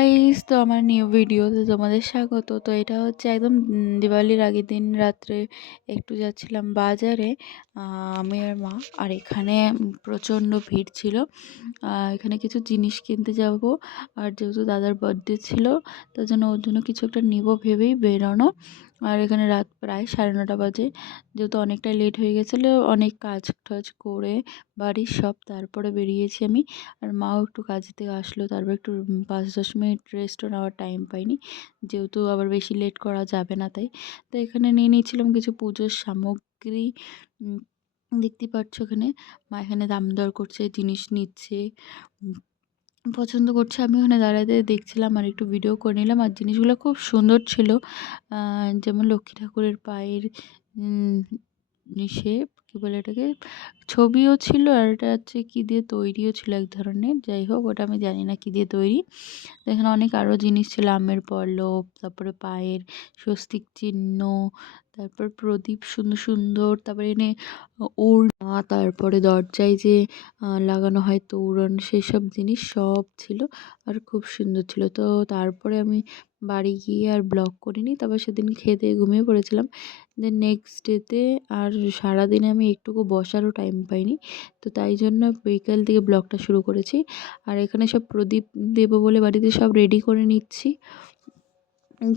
Guys, তো আমার new ভিডিওতে তোমাদের স্বাগত। তো এটা হচ্ছে একদম দিওয়ালির আগের দিন রাত্রে একটু যাচ্ছিলাম বাজারে, আমি আর মা। আর এখানে প্রচণ্ড ভিড় ছিল। এখানে কিছু জিনিস কিনতে যাব, আর যেহেতু দাদার বার্থডে ছিল তার জন্য ওর জন্য কিছু একটা নিব ভেবেই বেরোনো। আর এখানে রাত প্রায় 9:30 বাজে, যেহেতু অনেকটাই লেট হয়ে গেছিলো, অনেক কাজ টাজ করে বাড়ির সব তারপরে বেরিয়েছি আমি। আর মাও একটু কাজ থেকে আসলো, তারপর একটু 5-10 মিনিট রেস্টও নেওয়ার টাইম পাইনি, যেহেতু আবার বেশি লেট করা যাবে না তাই। তো এখানে নিয়ে নিয়েছিলাম কিছু পুজোর সামগ্রী। উম, দেখতেই পাচ্ছ এখানে মা এখানে দাম দর করছে, জিনিস নিচ্ছে, উম, পছন্দ করছে। আমি ওখানে দাঁড়াতে দেখছিলাম আর একটু ভিডিও করে নিলাম। আর জিনিসগুলো খুব সুন্দর ছিল, যেমন লক্ষ্মী ঠাকুরের পায়ের ইসে কী বলে এটাকে, ছবিও ছিল। আর এটা হচ্ছে কী দিয়ে তৈরিও ছিল এক ধরনের, যাই হোক ওটা আমি জানি না কী দিয়ে তৈরি। তো এখানে অনেক আরও জিনিস ছিল, আমের পল্লব, তারপরে পায়ের স্বস্তিক চিহ্ন, তারপর প্রদীপ সুন্দর সুন্দর, তারপরে এনে ওড়না, তারপরে দরজায় যে লাগানো হয় তোরণ, সেসব জিনিস সব ছিল। আর খুব সুন্দর ছিল। তো তারপরে আমি বাড়ি গিয়ে আর ব্লগ করিনি, তারপর সেদিন খেয়ে দিয়ে ঘুমিয়ে পড়েছিলাম। দেন নেক্সট ডেতে আর সারাদিনে আমি একটুকু বসারও টাইম পাইনি, তো তাই জন্য বিকেল থেকে ব্লগটা শুরু করেছি। আর এখানে সব প্রদীপ দেবো বলে বাড়িতে সব রেডি করে নিচ্ছি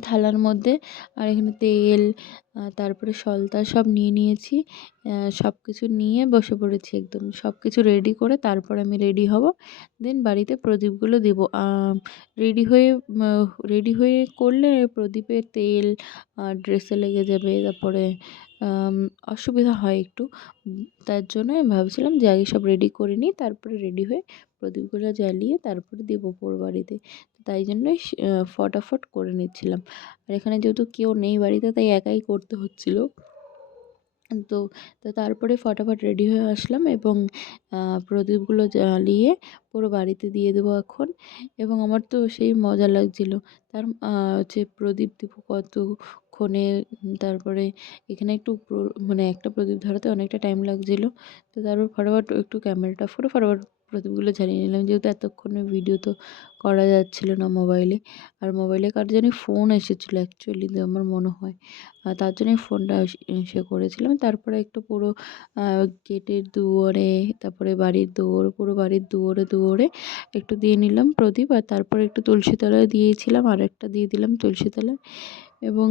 থালার মধ্যে। আর এখানে তেল, তারপরে সলতা সব নিয়ে নিয়েছি। সব কিছু নিয়ে বসে পড়েছি, একদম সব কিছু রেডি করে তারপর আমি রেডি হব। দেন বাড়িতে প্রদীপগুলো দেবো। রেডি হয়ে রেডি হয়ে করলে প্রদীপের তেল ড্রেসে লেগে যাবে, তারপরে অসুবিধা হয় একটু। তার জন্য আমি ভাবছিলাম যে আগে সব রেডি করে নিই, তারপরে রেডি হয়ে প্রদীপগুলো জ্বালিয়ে তারপরে দেবো পুরো বাড়িতে। তাই জন্যই ফটাফট করে নিচ্ছিলাম। আর এখানে যেহেতু কেউ নেই বাড়িতে, তাই একাই করতে হচ্ছিল। তো তো তারপরে ফটাফট রেডি হয়ে আসলাম এবং প্রদীপগুলো জ্বালিয়ে পুরো বাড়িতে দিয়ে দেবো এখন। এবং আমার তো সেই মজা লাগছিল, তার হচ্ছে প্রদীপ দেবো কতক্ষণে। তারপরে এখানে একটু মানে একটা প্রদীপ ধরাতে অনেকটা টাইম লাগছিলো। তো তারপর ফটাফট একটু ক্যামেরাটা ফটাফট প্রদীপগুলো জ্বালিয়ে নিলাম, যেহেতু এতক্ষণে ভিডিও তো করা যাচ্ছিল না মোবাইলে। আর মোবাইলে কার জানি ফোন এসেছিলো অ্যাকচুয়ালি, আমার মনে হয় তার জন্যই ফোনটা সে করেছিলাম। তারপরে একটু পুরো গেটের দুয়ারে, তারপরে বাড়ির দুয়ার, পুরো বাড়ির দুয়ারে দুয়ারে একটু দিয়ে নিলাম প্রদীপ। আর তারপরে একটু তুলসী তলায় দিয়েছিলাম, আর একটা দিয়ে দিলাম তুলসী তলায়। এবং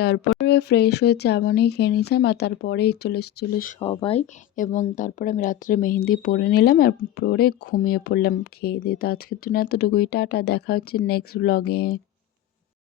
তারপরে ফ্রেশ হয়ে চা বানিয়ে খেয়ে নিয়েছিলাম। আর তারপরেই চলে এসেছিলো সবাই, এবং তারপরে আমি রাত্রে মেহেন্দি পরে নিলাম আর পরে ঘুমিয়ে পড়লাম খেয়ে দিয়ে। তো আজকের জন্য এতটুকুই, টাটা, দেখা হচ্ছে নেক্সট ব্লগে।